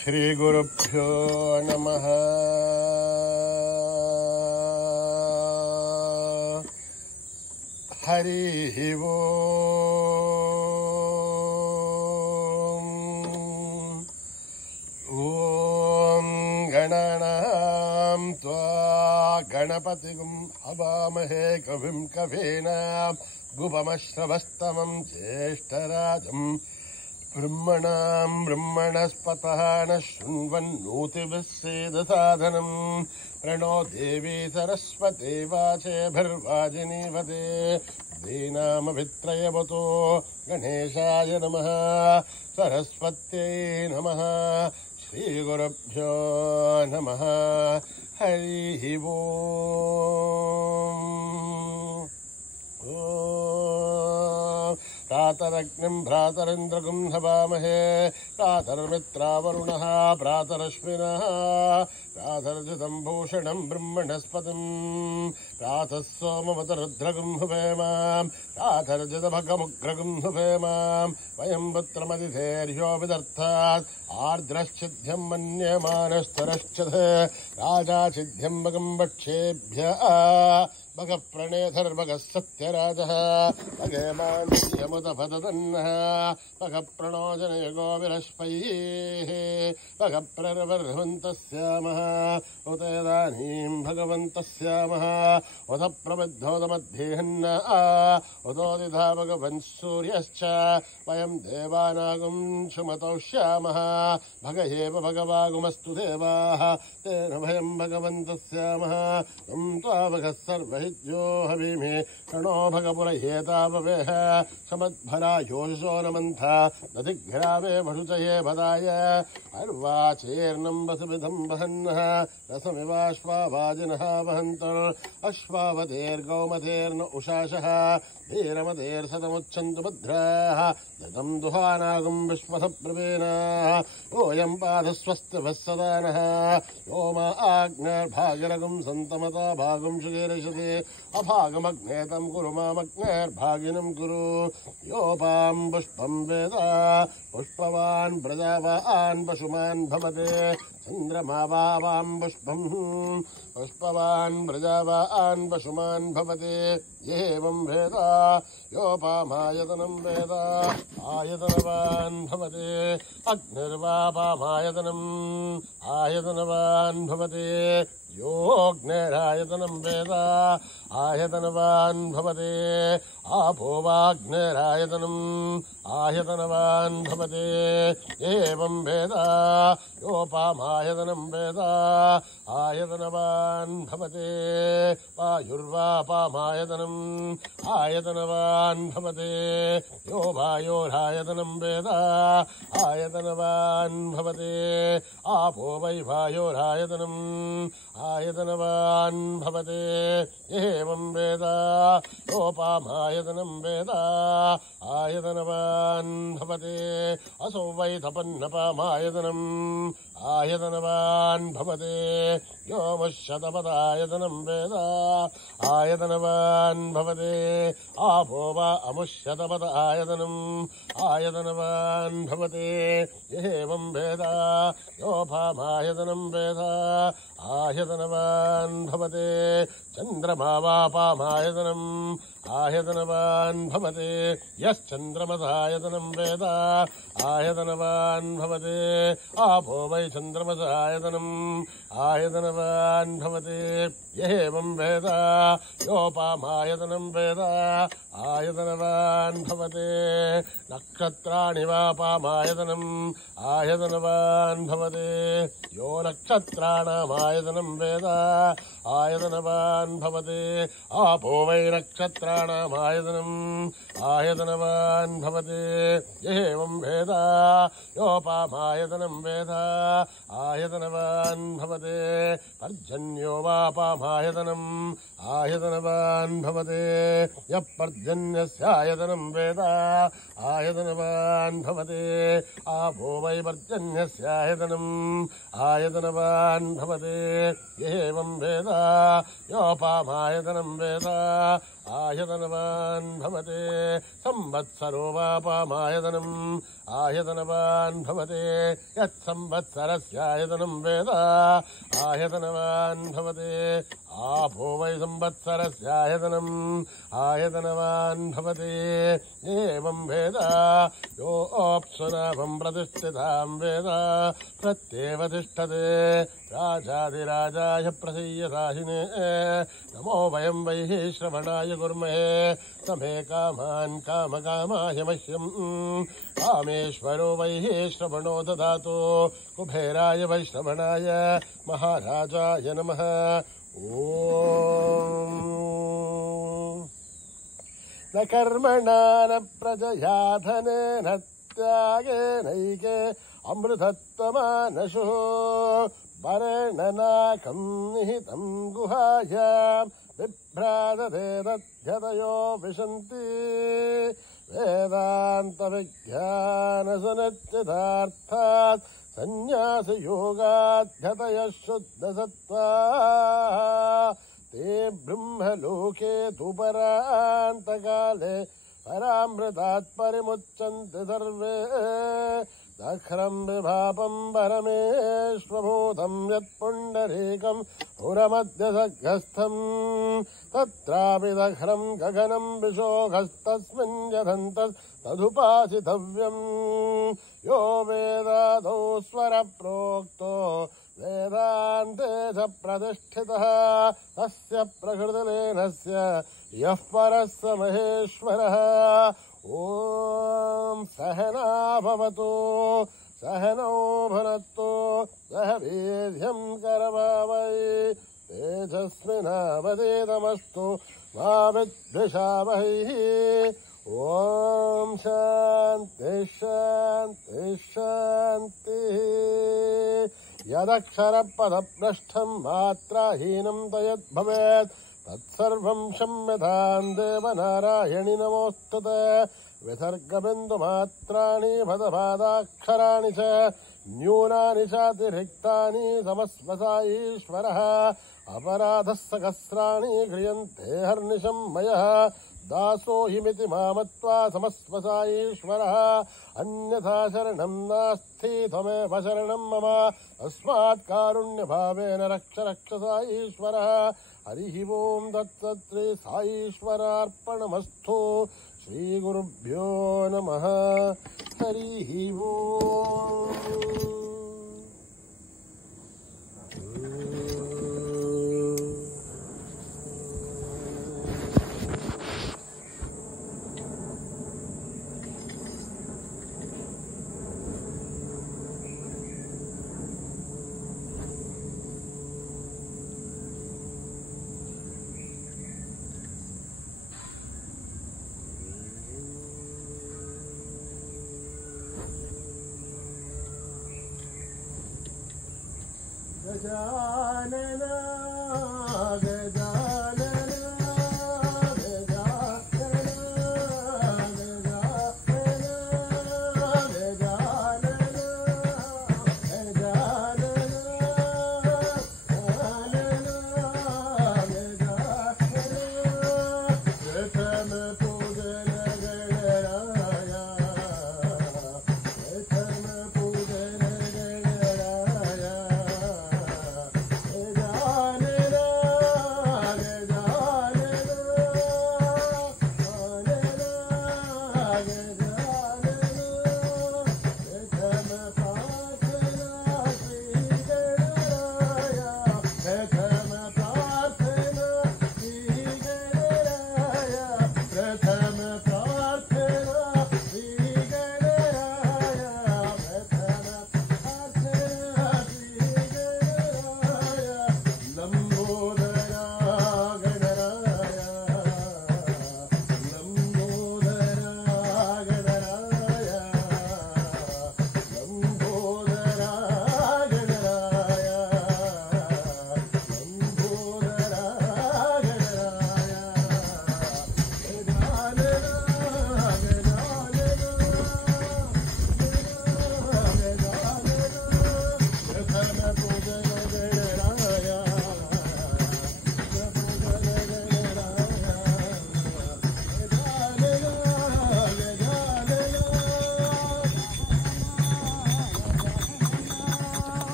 श्रीगुरुभ्यो नमः। हरिः ओम्। ॐ गणानां त्वा गणपतिगुं हवामहे कविं कवीनां गुपमश्रवस्तमं ज्येष्ठराजम् ब्रह्मणां ब्रह्मणस्पतः न शृण्वन्नोतिभिः सेदसादनम् प्रणो देवी सरस्वती वाचेभिर्वाजिनीवते दीनामभित्रयवतो गणेशाय नमः सरस्वत्यै नमः श्रीगुरुभ्यो नमः। हरिः ओम्। प्रातरग्निं भ्रातरिन्द्रगुं हवामहे प्रातर्मित्रावरुणः प्रातरश्विनः प्रातर्जितं भूषणं ब्रह्मणस्पतिं प्रातः सोमवतरुद्रगुं हुवेमां प्रातर्जितभगमुग्रगुं हुवेमां वयं पुत्रमदिधेर्यो विदर्थात् आर्द्रश्चिध्यं मन्यमानस्तरश्च राजाचिध्यं भगं वक्षेभ्यः भगः प्रणेधर्भगः सत्यराजः भगेमान्यमुदपदन्नः भगः प्रणोजनयगो विरश्पैः भगः प्ररवर्हन्तस्यामः उतदानीं भगवन्तस्यामः उत प्रबद्धोदमध्येहन्न उदोदिधा भगवन् सूर्यश्च वयं देवानागुं शुमतौष्यामः भग एव भगवागुमस्तु देवाः तेन भयं भगवन्तस्यामः तं त्वा भगः सर्वहित्यो हविमे प्रणो भगपुरयेताववेह समद्भरा योषो नमन्था दधिघ्रावे भषुचये भदाय अर्वाचेर्नं वसुविधं वहन्नः रसमिवाश्वावाजिनः वहन्तः अश्वावतेर्गौमतेर्न उषाशः वीरमतेर्शतमुच्छन्तु भद्राः दतं दुहानागुं विश्वसप्रवीणाः योऽयं पादस्वस्तिभः सदा नः यो मा आज्ञार्भागिरगुं सन्तमता भागुं शुगीरिषति अभागमग्नेतं कुरु मामग्नेर्भागिनं कुरु योपां पुष्पं वेद पुष्पवान् प्रजावान् पशुमान् भवते चन्द्रमा वावां पुष्पं पुष्पवान् प्रजावान् पशुमान् भवते एवं वेद योपामायतनं वेद आयतनवान् भवते अग्निर्वापामायतनम् आयतनवान् भवते योऽग्निरायतनं वेद आयतनवान् भवते आपो वाग्निरायतनम् आयतनवान् भवते एवं वेद योपामायतनं वेद आयतनवान् भवते वायुर्वापामायतनम् आयतनवान् भवते यो वायोरायतनं वेद आयतनवान् भवते आपो वै वायोरायतनम् आयतनवान् भवते एवं वेद योपामायतनं वेद आयतनवान् भवते असौ वै तपन्नपामायतनम् आयतनवान् भवते योमुष्यतपदायतनं वेद आयतनवान् भवते आपो वा अमुष्यतपद आयतनम् आयतनवान् भवते एवं वेद योपामायतनं वेद आयतनवान् भवते चन्द्रमा वापामायतनम् आयतनवान् भवते यश्चन्द्रमसायतनं वेद आयतनवान् भवते आपो वै चन्द्रमसायतनम् आयतनवान् भवते एवं वेद योपामायतनं वेद आयतनवान् भवते नक्षत्राणि वापामायतनम् आयतनवान् भवते यो नक्षत्राणामायतनं वेद आयतनवान् भवते आपो वै नक्षत्राणामायतनम् आयतनवान् भवते एवं वेद योपामायतनं वेद आयतनवान् भवते पर्जन्यो वापामायतनम् आयतनवान् भवते यः पर्जन्यस्यायतनं वेद आयतनवान् भवते आपो वै पर्जन्यस्यायतनम् आयतनवान् भवते एवं वेद योपामायतनं वेद आयतनवान् भवते संवत्सरो वापामायतनम् आयतनवान् भवते यत्संवत्सरस्यायतनं वेद आयतनवान् भवते आपो वै संवत्सरस्यायतनम् आयतनवान् भवते एवं वेद योऽप्सुनाभं प्रतिष्ठितां वेद प्रत्येव तिष्ठते राजाधिराजाय प्रसीयसाहिने नमो वयं वैः श्रवणाय कुर्महे समे कामान् कामकामाय मह्यम् कामेश्वरो वैः श्रवणो ददातु कुबेराय वै श्रवणाय महाराजाय नमः ॐ न कर्मणा न प्रजया धनेन त्यागेनैके अमृतत्वमानशुः वरेण नाकं निहितं गुहायां बिभ्राजते तद्यतयो विशन्ति वेदान्तविज्ञानसुनिश्चितार्थात् संन्यासयोगाध्यतयः शुद्धसत्त्वा ते ब्रह्मलोके तु परान्तकाले परामृतात् परिमुच्यन्ते सर्वे दख्रं विभापं परमेश्वभूतं यत्पुण्डरीकं पुरमध्यसग्रस्थं तत्रापि दख्रं गगनं विशोकस्तस्मिन् यथन्तस्तदुपासितव्यम् यो वेदादौ स्वरप्रोक्तो वेदान्ते च प्रतिष्ठितः तस्य प्रकृतिलीनस्य यः परः स महेश्वरः ॐ सहना भवतु सहनौ भुनक्तु सह वीर्यं करवावहै तेजस्विनावधीतमस्तु मा विद्विषावहै ॐ शान्ति शान्ति शान्तिः यदक्षरपदभ्रष्टं मात्राहीनं तयद्भवेत् तत्सर्वं क्षम्यतां देवनारायणि नमोऽस्तुते विसर्गबिन्दुमात्राणि पदपादाक्षराणि च न्यूनानि चातिरिक्तानि समस्वसा ईश्वरः अपराधः सहस्राणि क्रियन्ते हर्निशं मयः दासोऽहिमिति मामत्वा समस्वसा ईश्वरः अन्यथा शरणं नास्ति त्वमेव शरणं मम तस्मात् कारुण्यभावेन रक्ष रक्षसा ईश्वरः हरिः ओं तत्सत् श्री साईश्वरार्पणमस्तु श्रीगुरुभ्यो नमः हरिः ओम् गजानन गजानन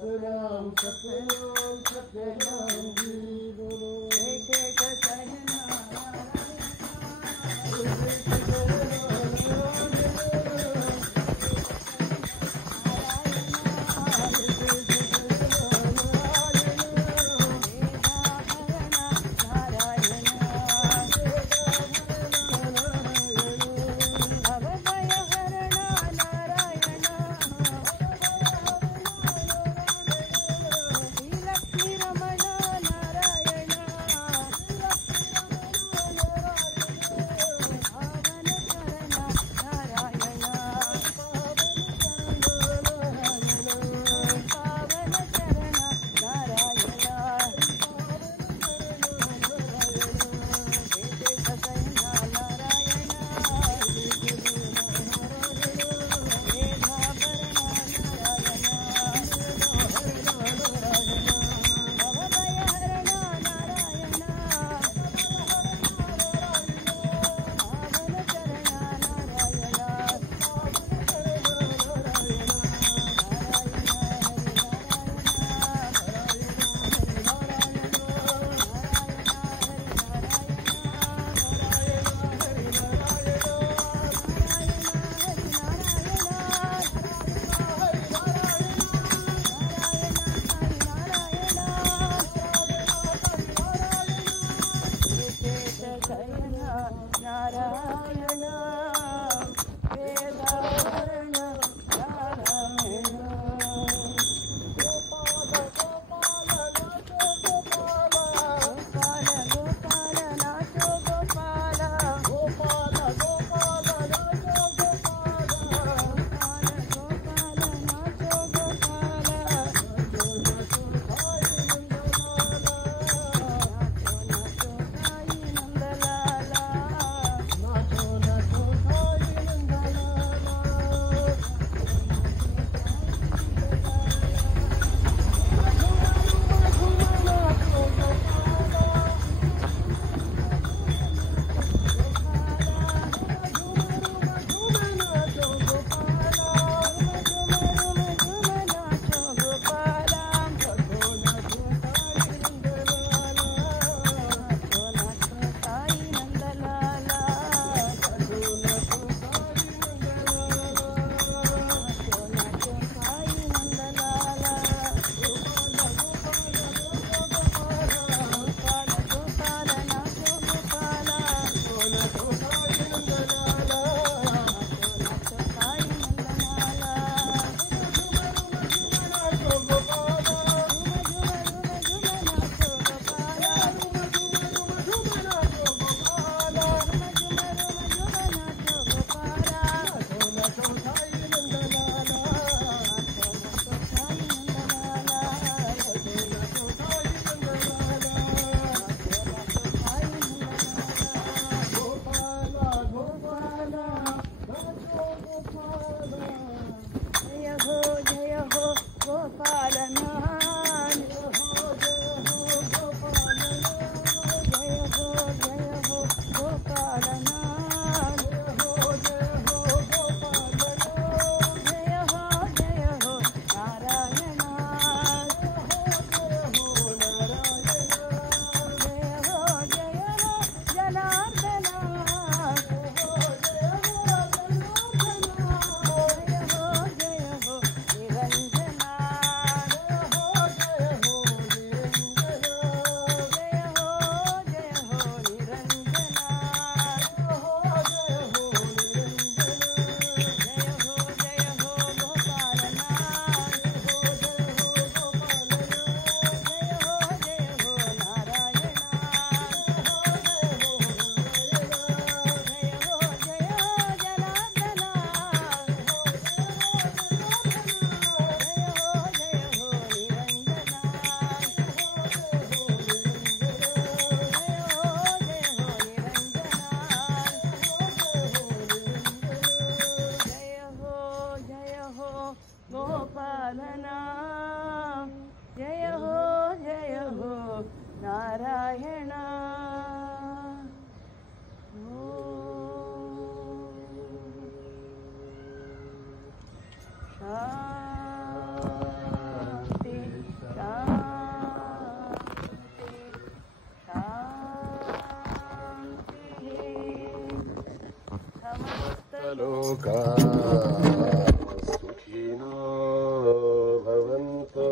सत्यनाम सत्यनाम सत्यनाम जी बोलो। लोका सुखिनो भवन्तु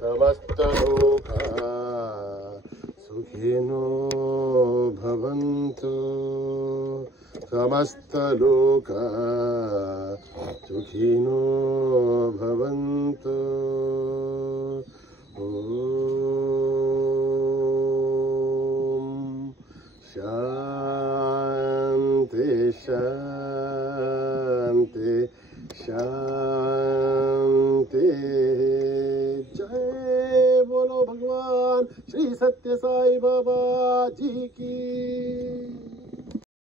समस्त लोका सुखिनो भवन्तु समस्त लोका सुखिनो भवन्तु ॐ शान्ति शान्ति शान्ति जय बोलो भगवान श्री सत्य साई बाबा जी की।